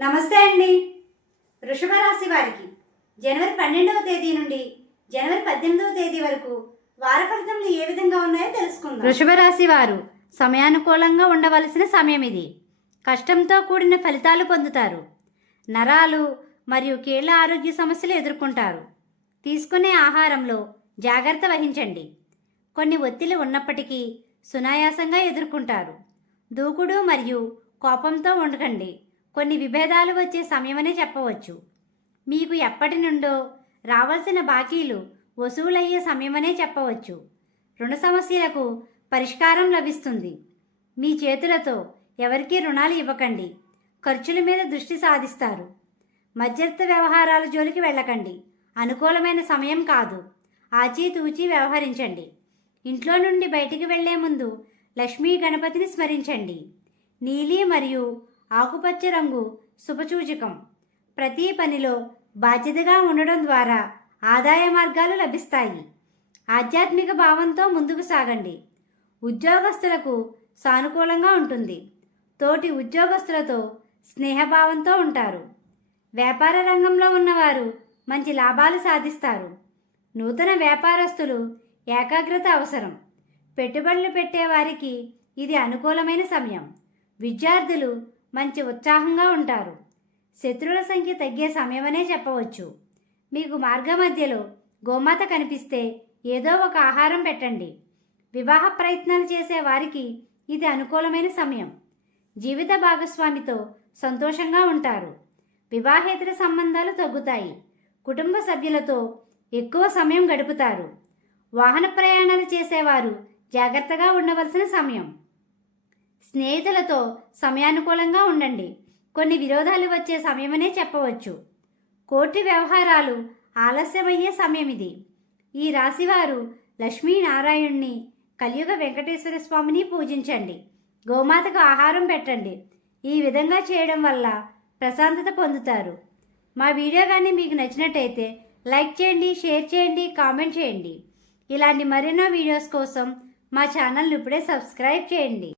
నమస్తే అండి. వృషభ రాశి వారికి జనవరి పన్నెండవ తేదీ నుండి జనవరి పద్దెనిమిదవ తేదీ వరకు వార ఫలితములు ఏ విధంగా ఉన్నాయో తెలుసుకుందాం. వృషభ రాశి వారు సమయానుకూలంగా ఉండవలసిన సమయం ఇది. కష్టంతో కూడిన ఫలితాలు పొందుతారు. నరాలు మరియు కీళ్ళ ఆరోగ్య సమస్యలు ఎదుర్కొంటారు. తీసుకునే ఆహారంలో జాగ్రత్త వహించండి. కొన్ని ఒత్తిళ్ళు ఉన్నప్పటికీ సునాయాసంగా ఎదుర్కొంటారు. దూకుడు మరియు కోపంతో ఉండకండి. కొన్ని విభేదాలు వచ్చే సమయమనే చెప్పవచ్చు. మీకు ఎప్పటి నుండో రావాల్సిన బాకీలు వసూలయ్యే సమయమనే చెప్పవచ్చు. రుణ సమస్యలకు పరిష్కారం లభిస్తుంది. మీ చేతులతో ఎవరికీ రుణాలు ఇవ్వకండి. ఖర్చుల మీద దృష్టి సాధిస్తారు. మధ్యస్థ వ్యవహారాల జోలికి వెళ్ళకండి. అనుకూలమైన సమయం కాదు. ఆచితూచి వ్యవహరించండి. ఇంట్లో నుండి బయటికి వెళ్ళే ముందు లక్ష్మీ గణపతిని స్మరించండి. నీలి మరియు ఆకుపచ్చ రంగు శుభసూచకం ప్రతి పనిలో బాధ్యతగా ఉండడం ద్వారా ఆదాయ మార్గాలు లభిస్తాయి. ఆధ్యాత్మిక భావంతో ముందుకు సాగండి. ఉద్యోగస్తులకు సానుకూలంగా ఉంటుంది. తోటి ఉద్యోగస్తులతో స్నేహభావంతో ఉంటారు. వ్యాపార రంగంలో ఉన్నవారు మంచి లాభాలు సాధిస్తారు. నూతన వ్యాపారస్తులు ఏకాగ్రత అవసరం. పెట్టుబడులు పెట్టేవారికి ఇది అనుకూలమైన సమయం. విద్యార్థులు మంచి ఉత్సాహంగా ఉంటారు. శత్రువుల సంఖ్య తగ్గే సమయమనే చెప్పవచ్చు. మీకు మార్గ మధ్యలో గోమాత కనిపిస్తే ఏదో ఒక ఆహారం పెట్టండి. వివాహ ప్రయత్నాలు చేసే వారికి ఇది అనుకూలమైన సమయం. జీవిత భాగస్వామితో సంతోషంగా ఉంటారు. వివాహేతర సంబంధాలు తగ్గుతాయి. కుటుంబ సభ్యులతో ఎక్కువ సమయం గడుపుతారు. వాహన ప్రయాణాలు చేసేవారు జాగ్రత్తగా ఉండవలసిన సమయం. స్నేహితులతో సమయానుకూలంగా ఉండండి. కొన్ని విరోధాలు వచ్చే సమయమనే చెప్పవచ్చు. కోర్టు వ్యవహారాలు ఆలస్యమయ్యే సమయం ఇది ఈ రాశివారు లక్ష్మీనారాయణ్ణి కలియుగ వెంకటేశ్వర స్వామిని పూజించండి. గోమాతకు ఆహారం పెట్టండి. ఈ విధంగా చేయడం వల్ల ప్రశాంతత పొందుతారు. మా వీడియో కానీ మీకు నచ్చినట్టయితే లైక్ చేయండి షేర్ చేయండి కామెంట్ చేయండి. ఇలాంటి మరెన్నో వీడియోస్ కోసం మా ఛానల్ని ఇప్పుడే సబ్స్క్రైబ్ చేయండి.